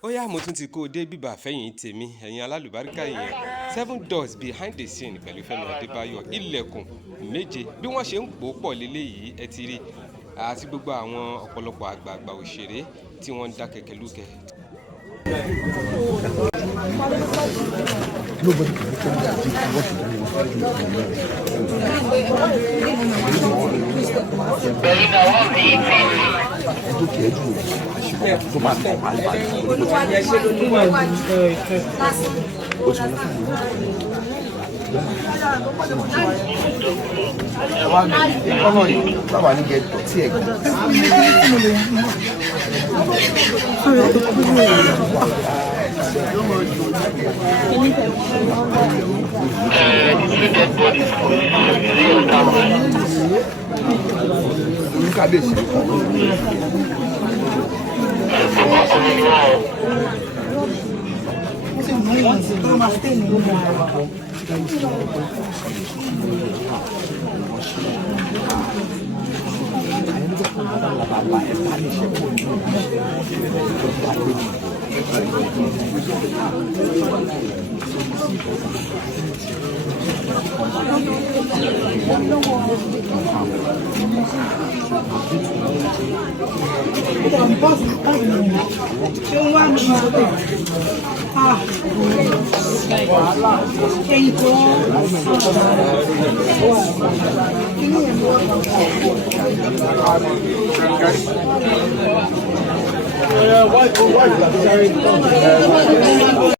Ó yá mo tún ti kó o dé bíbà fẹ́yìn tèmi ẹ̀yin alálùbáríkà èèyàn 7 doors behind the scene pẹ̀lú Fẹ́mi Adébáyọ̀ ilẹ̀kùn méje bí wọ́n ṣe ń pò pọ̀ leléyìí ẹ ti rí àti gbogbo àwọn ọ̀pọ̀lọpọ̀ àgbààgbà òṣèré tí wọ́n ń dá kẹ̀kẹ́ lúkẹ́. Nobody can tell me that what you